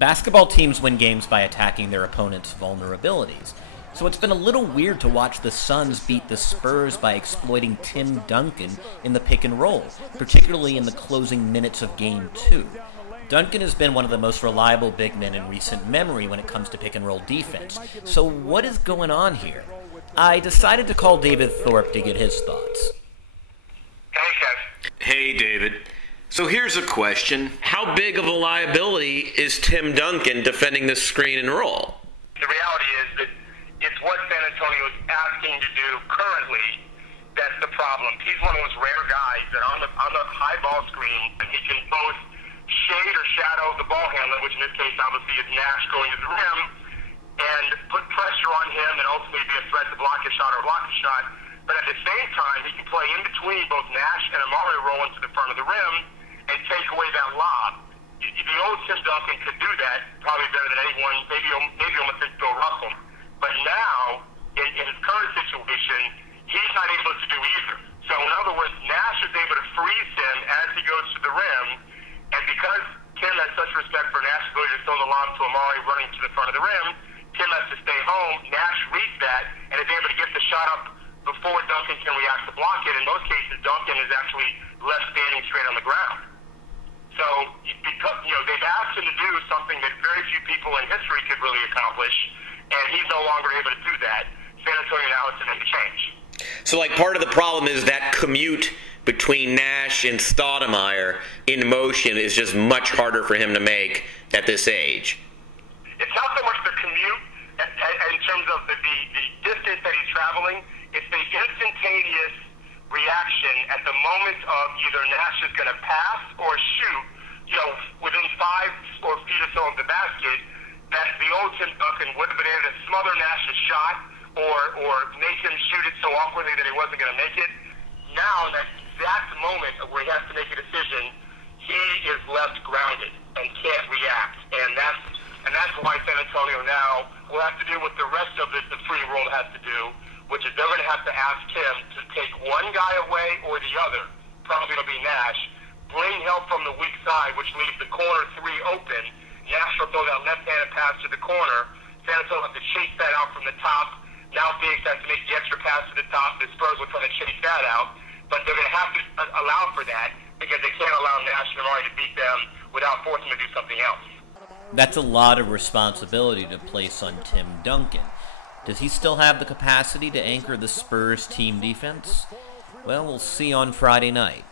Basketball teams win games by attacking their opponent's vulnerabilities. So it's been a little weird to watch the Suns beat the Spurs by exploiting Tim Duncan in the pick and roll, particularly in the closing minutes of Game 2. Duncan has been one of the most reliable big men in recent memory when it comes to pick and roll defense. So what is going on here? I decided to call David Thorpe to get his thoughts. Hey, Kev. Hey, David. So here's a question. How big of a liability is Tim Duncan defending the screen and roll? The reality is that it's what San Antonio is asking to do currently that's the problem. He's one of those rare guys that on the high ball screen, he can both shade or shadow the ball handler, which in this case obviously is Nash going to the rim, and put pressure on him and ultimately be a threat to block a shot or block a shot. But at the same time, he can play in between both Nash and Amare rolling to the front of the rim and take away that lob. The old Tim Duncan could do that probably better than anyone, maybe almost Bill Russell. But now, in his current situation, he's not able to do either. So in other words, Nash is able to freeze him as he goes to the rim, and because Tim has such respect for Nash's ability to throw the lob to Amare running to the front of the rim, Tim has to stay home. Nash reads that and is able to get the shot up before Duncan can react to block it. In most cases, Duncan is actually left standing straight on the ground. So, because, they've asked him to do something that very few people in history could really accomplish, and he's no longer able to do that. San Antonio now has to make a change. So, part of the problem is that commute between Nash and Stoudemire in motion is just much harder for him to make at this age. It's not so much the commute in terms of the distance that he's traveling. It's the instantaneous reaction at the moment of either Nash is going to pass or shoot, within 5 or feet or so of the basket, that the old Tim Duncan would have been able to smother Nash's shot or make him shoot it so awkwardly that he wasn't going to make it. Now, in that exact moment where he has to make a decision, he is left grounded and can't react. And that's why San Antonio now will have to do what the rest of the free world has to do, which is they're going to have to ask him to take one guy away or the other. Probably it'll be Nash. Bring help from the weak side, which leaves the corner 3 open. Nash will throw that left-handed pass to the corner. San Antonio will have to chase that out from the top. Now Biggs has to make the extra pass to the top. The Spurs will try to chase that out. But they're going to have to allow for that because they can't allow Nash and Amare to beat them without forcing them to do something else. That's a lot of responsibility to place on Tim Duncan. Does he still have the capacity to anchor the Spurs team defense? Well, we'll see on Friday night.